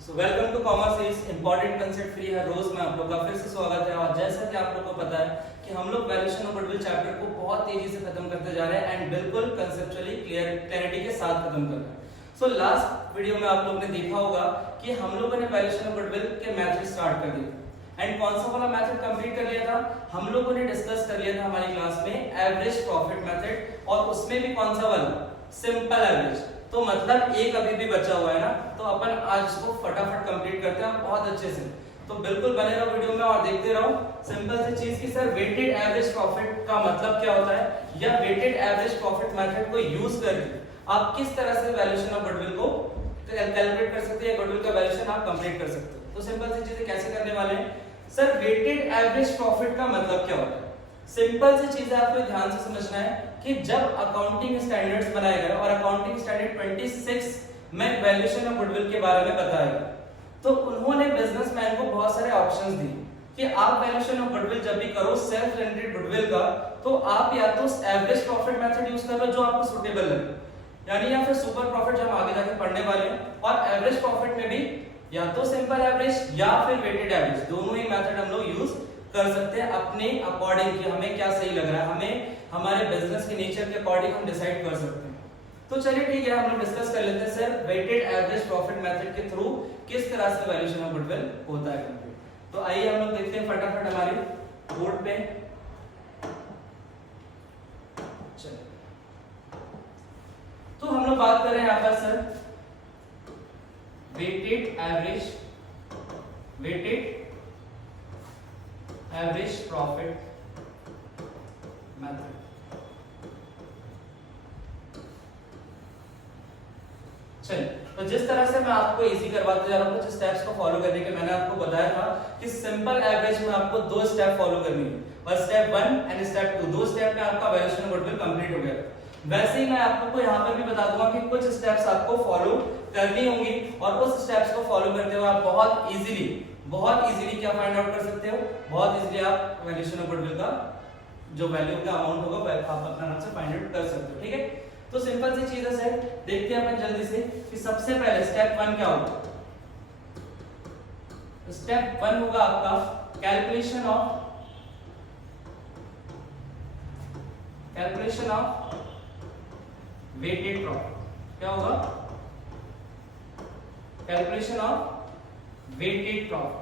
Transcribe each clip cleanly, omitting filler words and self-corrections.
Welcome to commerce is important concept free हर रोज में आप लोग का फिर से स्वागत है। और जैसा कि आप लोग को पता है कि हम लोग वैल्यूएशन ऑफ गुडविल चैप्टर को बहुत तेजी से खत्म करते जा रहे हैं एंड बिल्कुल कंसेप्चुअली क्लैरिटी के साथ खत्म कर रहे हैं। सो लास्ट वीडियो में आप लोगों ने देखा होगा कि हम लोगों ने वैल्यूएशन ऑफ गुडविल के मेथड स्टार्ट कर दिए एंड कौन सा वाला मेथड कंप्लीट कर लिया था। हम लोगों ने डिस्कस कर लिया था हमारी क्लास में एवरेज प्रॉफिट मेथड, और उसमें भी कौन सा वाला, सिंपल एवरेज। तो मतलब एक अभी भी बचा हुआ है ना, तो अपन आज इसको फटाफट कंप्लीट करते हैं बहुत अच्छे से। तो बिल्कुल बने रहो वीडियो में और देखते रहो। सिंपल सी चीज की सर वेटेड एवरेज प्रॉफिट का मतलब क्या होता है या वेटेड एवरेज प्रॉफिट मेथड को यूज करके आप किस तरह से वैल्यूएशन ऑफ गुडविल को कैलकुलेट कर सकते हैं, गुडविल का वैल्यूएशन आप कंप्लीट कर सकते हो। तो सिंपल सी चीजें कैसे करने वाले हैं सर, वेटेड एवरेज प्रॉफिट का मतलब क्या होता है। सिंपल सी चीज है, आपको ध्यान से समझना है कि जब अकाउंटिंग स्टैंडर्ड्स बनाए गए और अकाउंटिंग स्टैंडर्ड 26 में वैल्यूएशन ऑफ गुडविल के बारे में बताया गया, तो उन्होंने बिजनेसमैन को बहुत सारे ऑप्शंस दिए कि आप वैल्यूएशन ऑफ गुडविल जब भी करो सेल्फ जनरेटेड गुडविल का, तो आप या तो एवरेज प्रॉफिट मेथड यूज कर लो जो आपको सुटेबल लगे, यानी या फिर सुपर प्रॉफिट जो हम आगे जाके पढ़ने वाले हैं, और एवरेज प्रॉफिट में भी या तो सिंपल एवरेज या फिर वेटेड एवरेज, दोनों ही मेथड हम लोग यूज कर सकते हैं अपने अकॉर्डिंग कि हमें क्या सही लग रहा है, हमें हमारे बिजनेस के नेचर के अकॉर्डिंग हम डिसाइड कर सकते हैं। तो चलिए ठीक है, हम लोग डिस्कस कर लेते हैं sir weighted average profit method के थ्रू किस तरह से वैल्यूएशन ऑफ गुडविल होता है कंप्लीट। तो आइए हम लोग देखते हैं फटाफट हमारे बोर्ड पे। चलिए तो हम लोग बात कर रहे हैं यहाँ पर sir weighted average profit method. चलिए, तो जिस तरह से मैं आपको इजी करवाते जा रहा हूं, कुछ स्टेप्स को फॉलो करने के मैंने आपको बताया था कि सिंपल एवरेज में आपको दो स्टेप फॉलो करनी है, और स्टेप 1 एंड स्टेप 2, दो स्टेप में आपका वैल्यूएशन ऑफ गुडविल कंप्लीट हो गया। वैसे ही मैं आपको यहाँ पर भी बता दूंगा कि कुछ स्टेप्स आपको फॉलो करनी होंगी, और उस स्टेप्स को फॉलो करते हुए आप बहुत इजीली क्या फाइंड आउट कर सकते हो, बहुत इजीली आप वैल्यूएशन ऑफ गुडविल का जो वैल्यू का अमाउंट होगा आप अपना नाम से फाइंड आउट कर सकते हो। ठीक है, तो सिंपल सी चीज है सर, देखते हैं अपन जल्दी से कि सबसे पहले स्टेप 1 क्या होगा। स्टेप 1 होगा आपका कैलकुलेशन ऑफ वेटेड प्रॉफिट। क्या होगा, कैलकुलेशन ऑफ वेटेड प्रॉफिट।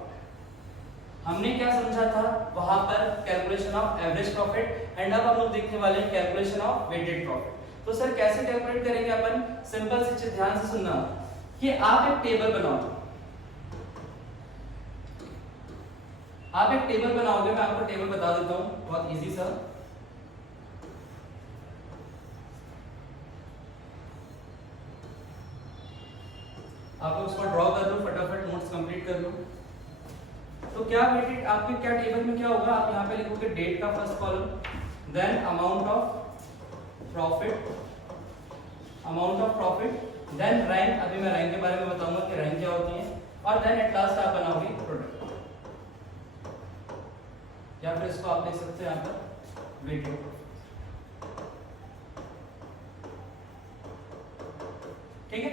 हमने क्या समझा था वहां पर, calculation of average profit, and अब हम लोग देखने वाले हैं कैलकुलेशन ऑफ वेटेड प्रॉफिट। तो सर कैसे कैलकुलेट करेंगे अपन, सिंपल सी चीज ध्यान से सुनना कि आप एक टेबल बनाओ, आप एक टेबल बनाओगे, मैं आपको टेबल बता देता हूं बहुत इजी सा। आप लोग उसको ड्रॉ कर लो, फटाफट नोट्स कंप्लीट कर लो। तो क्या वेटेड आपके क्या टेबल में क्या होगा, आप यहाँ पे लिखोगे डेट का first column, then amount of profit, then rank, अभी मैं रैंक के बारे में बताऊंगा कि रैंक क्या होती है, और देन एट लास्ट आप बनाओगे प्रोडक्ट, या फिर इसको आप देख सकते हैं यहाँ पर वेटेड। ठीक है,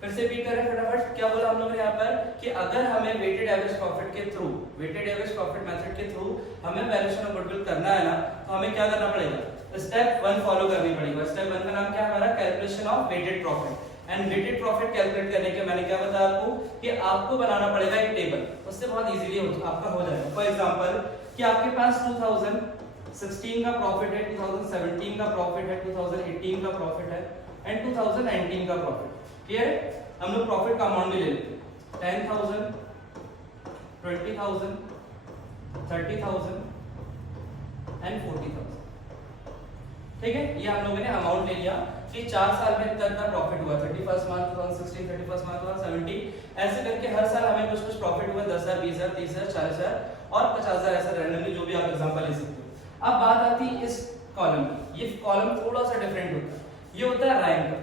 फिर से भी करें फटाफट। क्या बोला हम लोगों ने यहाँ पर कि अगर हमें वेटेड एवरेज प्रॉफिट मेथड के थ्रू हमें वैल्यूएशन ऑफ गुडविल करना है ना, तो हमें क्या करना पड़ेगा, स्टेप 1 फॉलो करनी पड़ेगी। स्टेप 1 का नाम क्या है हमारा, calculation of weighted profit. And weighted profit calculate करने के मैंने क्या बताया आपको कि आपको बनाना पड़ेगा एक टेबल, उससे बहुत इजीली आपका हो जाएगा। फॉर एग्जांपल कि आपके पास 2016 का प्रॉफिट है, 2017 का प्रॉफिट है, 2018 का प्रॉफिट है, एंड 2019 का प्रॉफिट। क्लियर है, हम लोग प्रॉफिट का अमाउंट भी ले लेते हैं, 10,000, 20,000, 30,000 एंड 40,000। ठीक है, ये हम लोगों ने अमाउंट ले लिया कि 4 साल में इतना प्रॉफिट हुआ, 31 मार्च 2016, 31 मार्च 2017, ऐसे करके हर साल हमें कुछ प्रॉफिट हुआ, 10,000, 20,000, 30,000, 40,000 और 50,000, ऐसा रैंडमली जो भी आप एग्जांपल ले सकते हो। अब बात आती है इस कॉलम की, ये कॉलम थोड़ा सा डिफरेंट होता है, ये होता है रैंक का,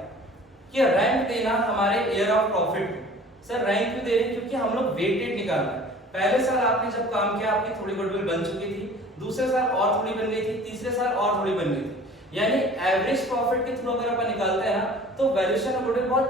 कि रैंक देना हमारे year of profit. Sir rank क्यों दे रहे हैं, क्योंकि हम लोग वेटेड निकाल रहे हैं। पहले साल आपने जब काम किया आपकी थोड़ी गुडविल बन चुकी थी, दूसरे साल और थोड़ी बन गई थी, तीसरे साल और थोड़ी बन गई थी, यानी एवरेज प्रॉफिट के थ्रू अगर अपन निकालते हैं ना, तो वैल्यूएशन ऑफ गुडविल बहुत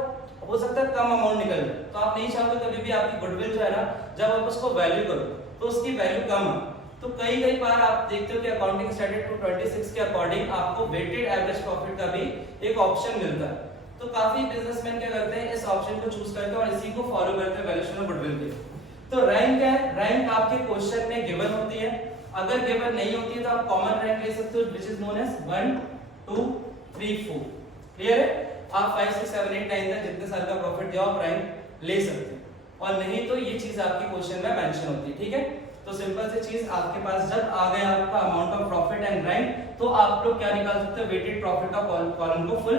हो सकता है कम अमाउंट निकल जाए, तो आप नहीं चाहते कभी भी आपकी गुडविल जो है ना, जब आप उसको वैल्यू करो तो उसकी वैल्यू कम है। तो कई बार आप देखते हो कि अकाउंटिंग स्टैंडर्ड 226 के अकॉर्डिंग आपको वेटेड एवरेज प्रॉफिट का भी एक ऑप्शन मिलता है। तो काफी बिजनेसमैन क्या करते हैं, इस ऑप्शन को चूज करते हैं और इसी को फॉलो करते हैं वैल्यूएशन ऑफ गुडविल के। तो रैंक क्या है, रैंक आपके क्वेश्चन में गिवन होती है, अगर गिवन नहीं होती है तो आप कॉमन रैंक ले सकते हो, which is known as 1 2 3 4। Clear है? आप 5 6 7 8 9 तक जितने साल का प्रॉफिट दिया आप रैंक ले सकते हैं, और नहीं तो ये चीज आपके क्वेश्चन में मेंशन होती है। ठीक है, तो सिंपल सी चीज, आपके पास जब आ गया आपका amount of profit and rank, तो आप लोग क्या निकाल सकते हो, वेटेड प्रॉफिट का कॉलम को फुल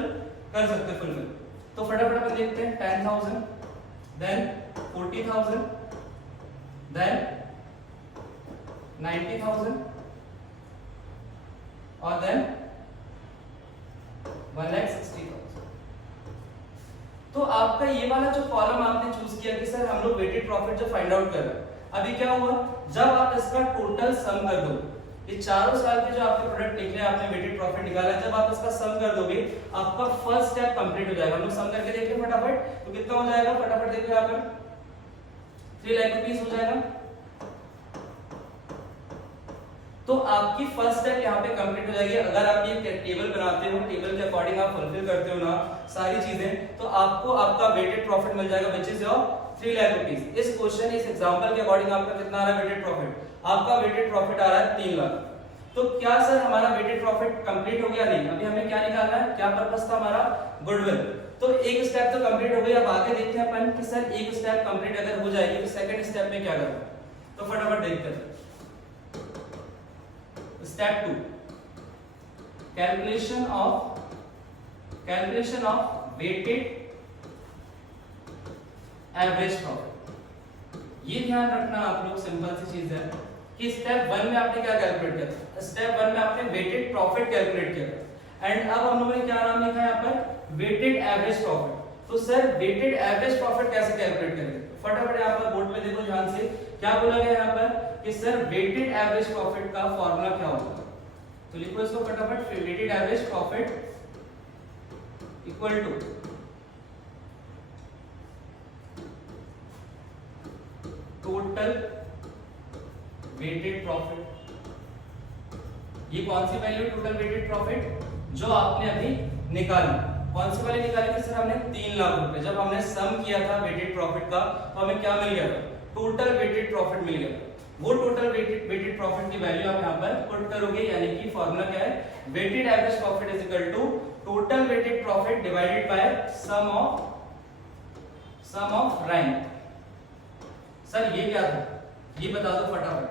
कर सकते हो, फुलफिल। तो फटाफट अपन देखते हैं, 10,000, देन 40,000, देन 90,000 और देन 1,60,000। तो आपका ये वाला जो कॉलम आपने चूज किया कि सर हम लोग वेटेड प्रॉफिट जो फाइंड आउट कर रहे हैं, अभी क्या हुआ, जब आप इसका टोटल सम कर दो, ये चारों साल के जो आपके प्रोडक्ट निकले, आपने वेटेड प्रॉफिट निकाला, जब आप इसका सम कर दोगे आपका फर्स्ट स्टेप कंप्लीट हो जाएगा। हम लोग सम करके देखें फटाफट, तो कितना हो जाएगा, फटाफट देखो यहाँ पर 3 लाख रुपीस हो जाएगा। तो आपकी फर्स्ट स्टेप यहाँ पे कंप्लीट हो जाएगी। अगर आप ये टेबल बनाते हो, टेबल के अकॉर्डिंग आप फुलफिल करते हो ना सारी चीजें, तो आपको आपका वेटेड प्रॉफिट मिल जाएगा, which is your 3 lakh rupees. इस क्वेश्चन, इस एग्जांपल के अकॉर्डिंग आपका कितना आ रहा है वेटेड प्रॉफिट, आपका वेटेड प्रॉफिट आ रहा है 3 लाख। तो क्या सर हमारा वेटेड प्रॉफिट कंप्लीट हो गया? नहीं, अभी हमें क्या निकालना है, क्या पर्पस था हमारा, गुडविल। तो एक स्टेप तो कंप्लीट हो गई, अब आगे देखते हैं अपन कि सर एक स्टेप कंप्लीट अगर हो जाएगी तो सेकंड स्टेप में क्या करना। तो फटाफट देखते हैं। Step 2, calculation of weighted average profit. ये ध्यान रखना आप लोग, सिंपल सी चीज है कि स्टेप 1 में आपने क्या कैलकुलेट किया था, स्टेप 1 में आपने वेटेड प्रॉफिट कैलकुलेट किया था, एंड अब हम लोगों ने क्या नाम लिखा है यहाँ पर, वेटेड एवरेज प्रॉफिट। तो सर वेटेड एवरेज प्रॉफिट कैसे कैलकुलेट करेंगे, फटाफट यहाँ पर बोर्ड पे देखो ध्यान से, क्या बोला गया यहाँ पर कि सर वेटेड एवरेज प्रॉफिट का फॉर्मूला क्या होगा। तो लिखो इसको फटाफट, weighted average profit equal to total weighted profit. ये कौन सी वैल्यू, टोटल वेटेड प्रॉफिट जो आपने अभी निकाली, कौन सी वाली निकाली थी सर, हमने 3 लाख रुपए। जब हमने सम किया था वेटेड प्रॉफिट का तो हमें क्या मिल गया था, टोटल वेटेड प्रॉफिट मिल गया। वो टोटल वेटेड प्रॉफिट की वैल्यू आप यहाँ पर पुट करोगे, यानी कि फॉर्मूला क्या है, weighted average profit is equal to total weighted profit divided by sum of rank. Sir ये क्या था, ये बता दो फटाफट।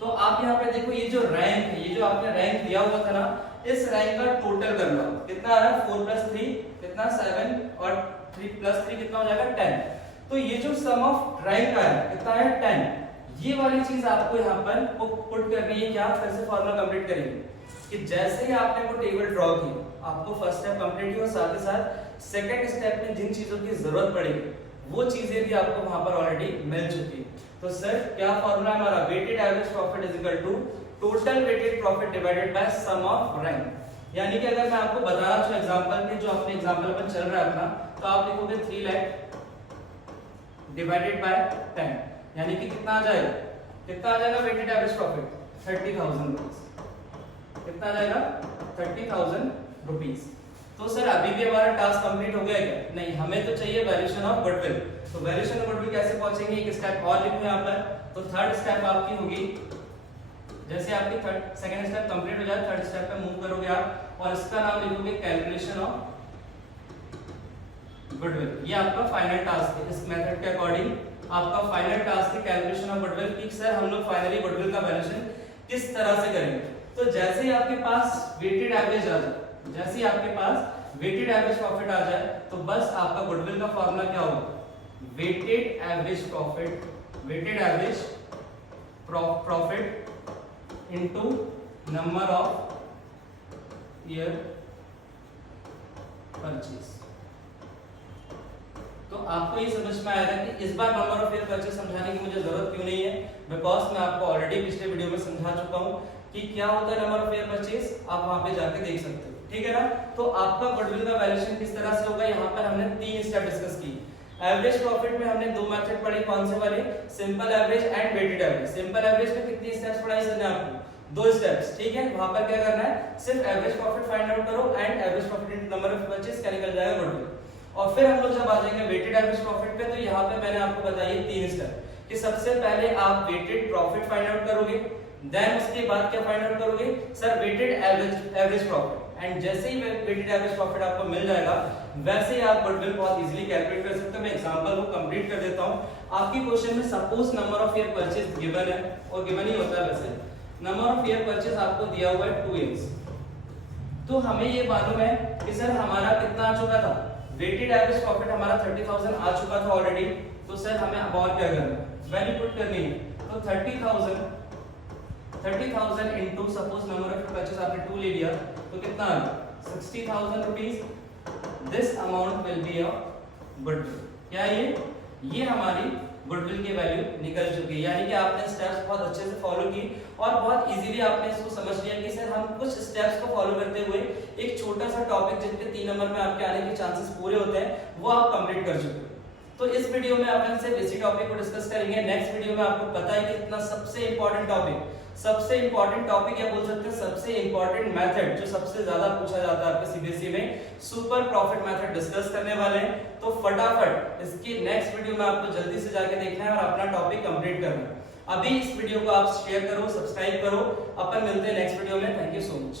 तो आप यहाँ पे देखो, ये जो रैंक है, ये जो आपने रैंक दिया हुआ था ना, इस रैंक का टोटल कर लो, कितना आ रहा है, 4 + 3 कितना 7 और 3 + 3 कितना हो जाएगा 10। तो ये जो सम ऑफ रैंक का है कितना है 10। ये वाली चीज आपको यहाँ पर पुट करनी है, क्या, फिर से फॉर्मूला कंप्लीट करेंगे कि जैसे ही आपने वो टेबल ड्रॉ की, आपको फर्स्ट स्टेप कंप्लीट किया और साथ ही साथ सेकंड स्टेप में जिन चीजों की जरूरत पड़ेगी वो चीजें भी आपको वहां पर ऑलरेडी मिल चुकी है। तो सर क्या फॉर्मूला हमारा, weighted average profit is equal to total weighted profit divided by sum of rank. यानी कि अगर मैं आपको बताना चाहूं एग्जांपल में, जो अपने एग्जांपल पर चल रहा है अपना, तो आप लिखोगे 3 लाख डिवाइडेड बाय 10, यानी कि कितना आ जाएगा, कितना आ जाएगा वेटेड एवरेज प्रॉफिट 30,000 रुपीस। कितना आ जाएगा 30,000 रुपीस। तो सर अभी भी हमारा टास्क कंप्लीट हो गया क्या, नहीं, हमें तो चाहिए वैल्यूएशन ऑफ गुडविल। तो वैल्यूएशन ऑफ गुडविल कैसे पहुंचेंगे, एक स्टेप और लिखो यहाँ पर। तो थर्ड स्टेप आपकी होगी, जैसे आपकी सेकंड स्टेप कंप्लीट हो जाए, थर्ड स्टेप पे मूव करोगे आप और इसका नाम लिखोगे कैलकुलेशन ऑफ गुडविल। ये आपका फाइनल टास्क है। इस मेथड के अकॉर्डिंग आपका फाइनल टास्क है कैलकुलेशन ऑफ गुडविल, कि सर हम लोग फाइनली गुडविल का वैल्यूएशन किस तरह से करेंगे। तो जैसे ही आपके पास वेटेड एवरेज आ जाए, जैसे ही आपके पास वेटेड एवरेज प्रॉफिट आ जाए, तो बस आपका गुडविल का फॉर्मूला क्या होगा, weighted average profit, weighted average profit into number of year purchase. तो आपको ये समझ में आएगा कि इस बार नंबर ऑफ ईयर परचेज समझाने की मुझे जरूरत क्यों नहीं है, बिकॉज मैं आपको ऑलरेडी पिछले वीडियो में समझा चुका हूं कि क्या होता है नंबर ऑफ ईयर परचेज, आप वहां पे जाके देख सकते हो, ठीक है ना। तो आपका गुडविल का वैल्यूएशन किस तरह से होगा, यहाँ पर हमने 3 स्टेप डिस्कस की। एवरेज प्रॉफिट में हमने दो मेथड पढ़े, कौन से वाले, simple average and weighted average. Simple average में कितनी स्टेप्स पढ़ाई सर ने आपको, 2 स्टेप्स, ठीक है। वहां पर क्या करना है, सिर्फ एवरेज प्रॉफिट फाइंड आउट करो and average profit into number of purchase, क्या निकल जाएगा, गुडविल। और फिर हम लोग जब आ जाएंगे वेटेड एवरेज प्रॉफिट पे, तो यहाँ पे मैंने आपको बताई 3 स्टेप कि सबसे पहले आप वेटेड प्रॉफिट फाइंड आउट करोगे, देन उसके बाद क्या फाइंड आउट करोगे sir, weighted average profit. And जैसे ही वेटेड एवरेज प्रॉफिट आपको मिल जाएगा, वैसे ही आप गुडविल बहुत इजीली कैलकुलेट कर सकते हो। मैं एग्जांपल को कंप्लीट कर देता हूं। आपकी क्वेश्चन में suppose number of year purchase given है, और गिवन ही होता है वैसे, नंबर ऑफ ईयर परचेज आपको दिया हुआ है 2 इयर्स। तो हमें ये मालूम है कि सर हमारा कितना आ चुका था, वेटेड एवरेज प्रॉफिट हमारा 30,000 आ चुका था ऑलरेडी। तो सर हमें अब और क्या करना है, वैल्यू पुट करनी है। तो 30,000 into suppose number of purchase आपने 2 ले लिया, तो कितना आ गया 60,000 rupees. This amount will be a goodwill. क्या ये हमारी गुडविल की वैल्यू निकल चुकी है। यानी कि आपने स्टेप्स बहुत अच्छे से फॉलो की और बहुत इजीली आपने इसको समझ लिया कि सर हम कुछ स्टेप्स को फॉलो करते हुए एक छोटा सा टॉपिक जिसके 3 नंबर में आपके आने के चांसेस पूरे होते हैं, वो आप कंप्लीट कर चुके हो। तो इस वीडियो में अपन सिर्फ इसी टॉपिक को डिस्कस करेंगे। नेक्स्ट वीडियो में आपको पता है कि इतना सबसे इंपॉर्टेंट टॉपिक या बोल सकते हैं सबसे इंपॉर्टेंट मेथड, जो सबसे ज्यादा पूछा जाता है आपके सीबीएसई में, सुपर प्रॉफिट मेथड डिस्कस करने वाले हैं। तो फटाफट इसकी नेक्स्ट वीडियो में आपको जल्दी से जाके देखना है और अपना टॉपिक कंप्लीट करना है। अभी इस वीडियो को आप शेयर करो, सब्सक्राइब करो। अपन मिलते हैं नेक्स्ट वीडियो में। Thank you so much.